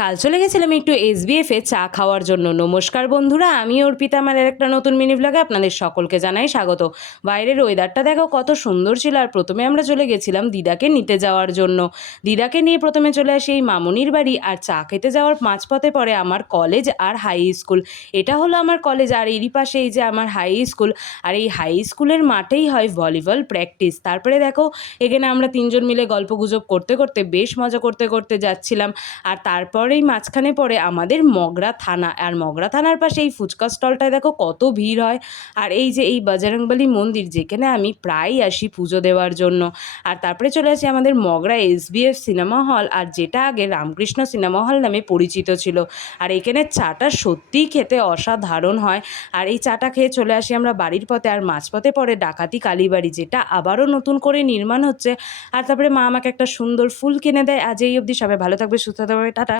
কাল চলে গেছিলাম একটু এসবিএফে চা খাওয়ার জন্য। নমস্কার বন্ধুরা, আমি অর্পিতা, আমার একটা নতুন মিনি ব্লগে আপনাদের সকলকে জানাই স্বাগত। বাইরের ওয়েদারটা দেখো কত সুন্দর ছিল। আর প্রথমে আমরা চলে গেছিলাম দিদাকে নিতে যাওয়ার জন্য। দিদাকে নিয়ে প্রথমে চলে আসি এই মামুনির বাড়ি, আর চা খেতে যাওয়ার মাঝপথে পড়ে আমার কলেজ আর হাই স্কুল। এটা হলো আমার কলেজ, আর এরই পাশে এই যে আমার হাই স্কুল। আর এই হাই স্কুলের মাঠেই হয় ভলিবল প্র্যাকটিস। তারপরে দেখো এখানে আমরা তিনজন মিলে গল্পগুজব করতে করতে বেশ মজা করতে করতে যাচ্ছিলাম। আর তারপরেই মাঝখানে পড়ে আমাদের মগরা থানা, আর মগরা থানার পাশে এই ফুচকা স্টলটায় দেখো কত ভিড় হয়। আর এই যে এই বজরংবলী মন্দির, যেখানে আমি প্রায়ই আসি পুজো দেওয়ার জন্য। আর তারপরে চলে আসি আমাদের মগরা এসবিএফ সিনেমা হল, আর যেটা আগে রামকৃষ্ণ সিনেমা হল নামে পরিচিত ছিল। আর এখানে চাটা সত্যিই খেতে অসাধারণ হয়। আর এই চাটা খেয়ে চলে আসি আমরা বাড়ির পথে। আর মাঝপথে পড়ে ডাকাতি কালীবাড়ি, যেটা আবারও নতুন করে নির্মাণ হচ্ছে। আর তারপরে মা আমাকে একটা সুন্দর ফুল কিনে দেয়। আজ এই অবধি, সবাই ভালো থাকবে, সুস্থ থাকবে, টাটা।